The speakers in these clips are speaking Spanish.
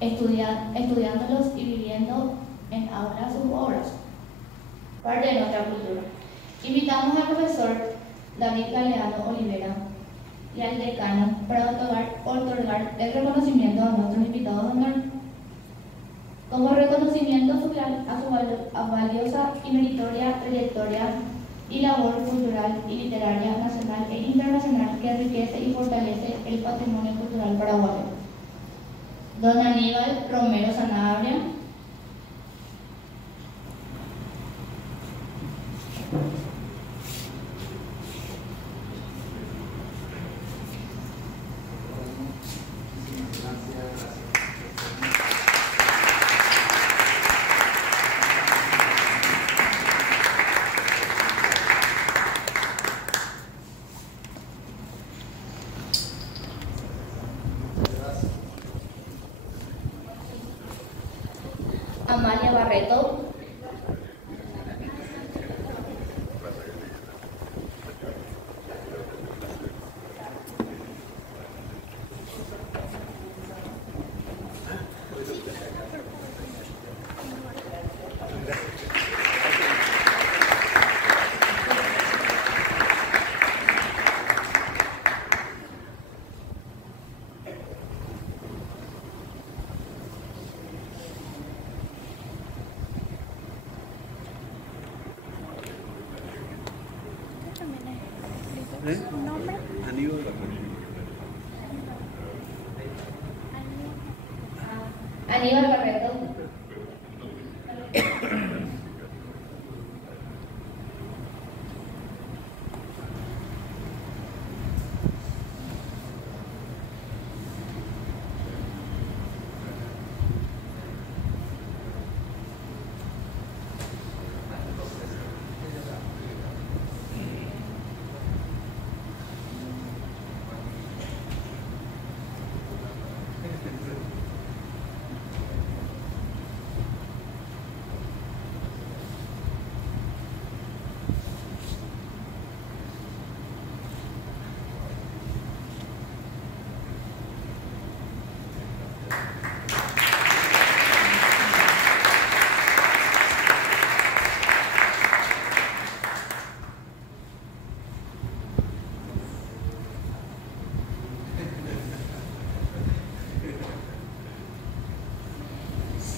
estudiándolos y viviendo en aulas sus obras, parte de nuestra cultura. Invitamos al profesor David Galeano Olivera y al decano para otorgar el reconocimiento a nuestros invitados de honor. Como reconocimiento a su valiosa y meritoria trayectoria y labor cultural y literaria nacional e internacional que enriquece y fortalece el patrimonio cultural paraguayo. Don Aníbal Romero Sanabria. Amalia Barreto. Aníbal Barreto. Aníbal Barreto.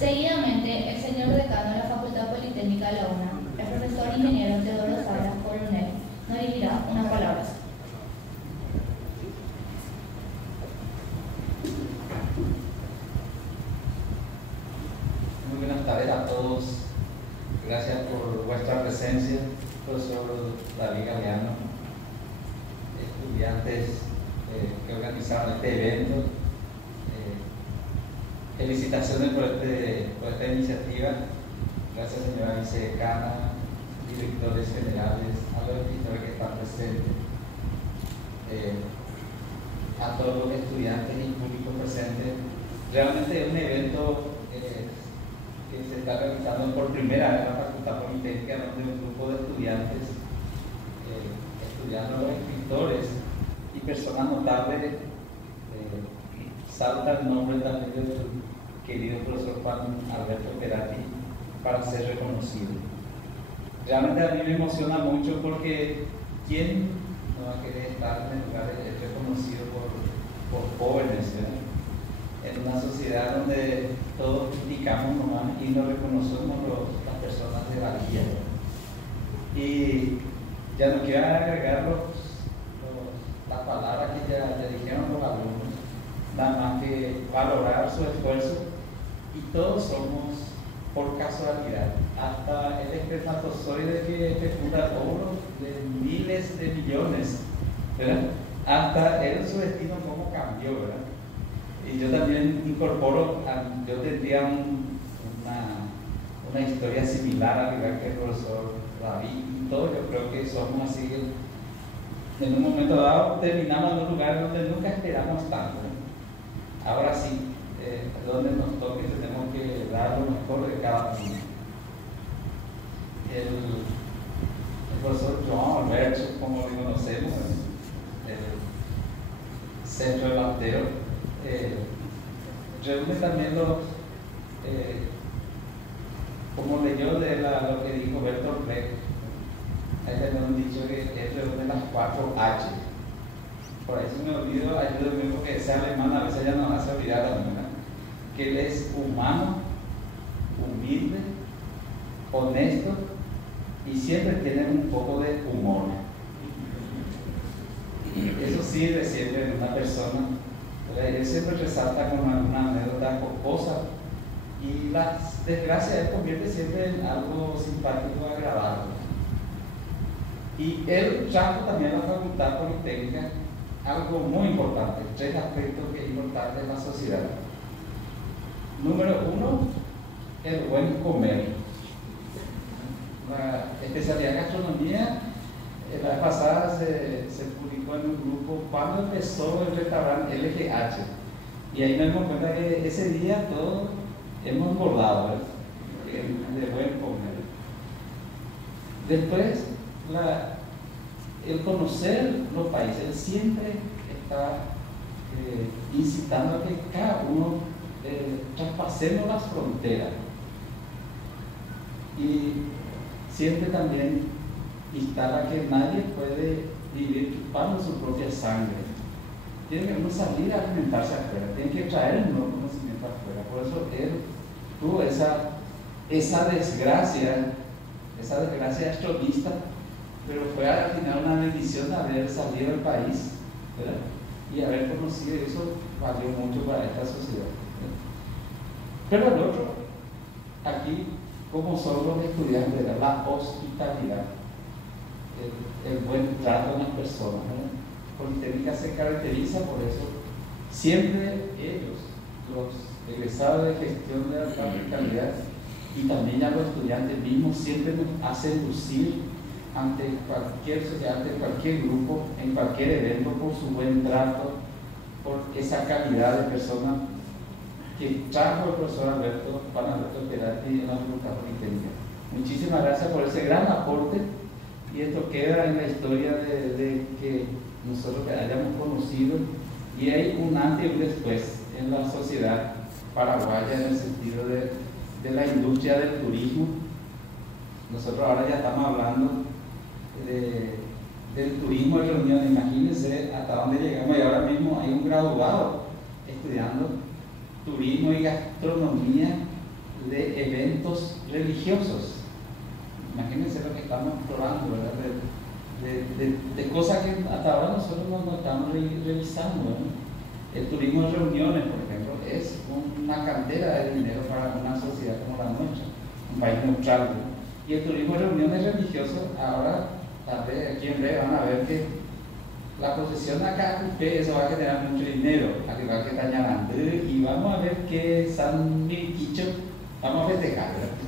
Seguidamente, el señor decano de la Facultad Politécnica de la UNA, el profesor ingeniero Teodoro Salas Coronel, nos dirigirá unas palabras. Muy buenas tardes a todos. Gracias por vuestra presencia, profesor David Galeano, estudiantes que organizaron este evento. Felicitaciones por esta iniciativa. Gracias, señora vicedecana, directores generales, a los escritores que están presentes, a todos los estudiantes y público presente. Realmente es un evento que se está realizando por primera vez en la Facultad Politécnica, donde un grupo de estudiantes, estudiando los escritores y personas notables, salta el nombre también del querido profesor Juan Alberto Perati para ser reconocido. Realmente a mí me emociona mucho porque ¿quién no va a querer estar en el lugar de ser reconocido por jóvenes, ¿verdad? En una sociedad donde todos criticamos nomás y no reconocemos las personas de valía? Y ya no quiero agregar las palabras que ya dijeron los alumnos, nada más que valorar su esfuerzo, y todos somos por casualidad, hasta el espermatozoide que fecunda óvulos de miles de millones, ¿verdad? Hasta él su destino cómo cambió, ¿verdad? Y yo también incorporo, yo tendría una historia similar al igual que el profesor David y todo. Yo creo que somos así, en un momento dado terminamos en un lugar donde nunca esperamos tanto, ¿no? Ahora sí, donde nos toque tenemos que dar lo mejor de cada uno. El profesor Joan Alberto, como lo conocemos, el centro delantero, reúne también como leyó de lo que dijo Bertolt Brecht, ahí tenemos un dicho que él reúne las 4 H. Por ahí se me olvidó, ayúdame porque ese alemán a veces ya nos hace olvidar a mí, que él es humano, humilde, honesto y siempre tiene un poco de humor. Eso sirve siempre en una persona. Él siempre resalta con alguna anécdota jocosa y las desgracias él convierte siempre en algo simpático, agradable. Y él trajo también a la Facultad Politécnica algo muy importante, 3 aspectos que es importante en la sociedad. Número 1, el buen comer. La especialidad de gastronomía, la vez pasada se publicó en un grupo cuando empezó el restaurante LGH. Y ahí nos dimos cuenta que ese día todos hemos engordado, de buen comer. Después, el conocer los países, él siempre está incitando a que cada uno traspasemos las fronteras. Y siempre también instala que nadie puede vivir chupando su propia sangre. Tiene que uno salir a alimentarse afuera, tiene que traer un nuevo conocimiento afuera. Por eso él tuvo esa desgracia astronista, pero fue al final una bendición haber salido del país, ¿verdad? Y haber conocido, y eso valió mucho para esta sociedad, ¿verdad? Pero el otro, aquí, como son los estudiantes, ¿verdad? La hospitalidad, el buen trato en las personas, ¿verdad? Politécnica se caracteriza por eso. Siempre ellos, los egresados de gestión de la hospitalidad y también ya los estudiantes mismos, siempre nos hacen lucir ante cualquier sociedad, ante cualquier grupo, en cualquier evento, por su buen trato, por esa calidad de persona que trajo el profesor Juan Alberto Perati en la Facultad Politécnica. Muchísimas gracias por ese gran aporte, y esto queda en la historia de que nosotros hayamos conocido, y hay un antes y un después en la sociedad paraguaya en el sentido de la industria del turismo. Nosotros ahora ya estamos hablando del turismo de reunión. Imagínense hasta dónde llegamos, y ahora mismo hay un graduado estudiando turismo y gastronomía de eventos religiosos. Imagínense lo que estamos explorando, ¿verdad? De cosas que hasta ahora nosotros no estamos revisando, ¿verdad? El turismo de reuniones, por ejemplo, es una cantera de dinero para una sociedad como la nuestra, un país neutral, ¿verdad? Y el turismo de reuniones religiosas, ahora, tal vez aquí en breve van a ver que la procesión acá, eso va a generar mucho dinero, al igual que Tañarandú, y vamos a ver que San Milquicho, vamos a festejar, ¿verdad?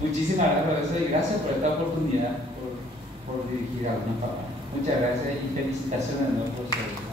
Muchísimas gracias por eso, y gracias por esta oportunidad, por dirigir algunas palabras. Muchas gracias y felicitaciones a nuestros profesores.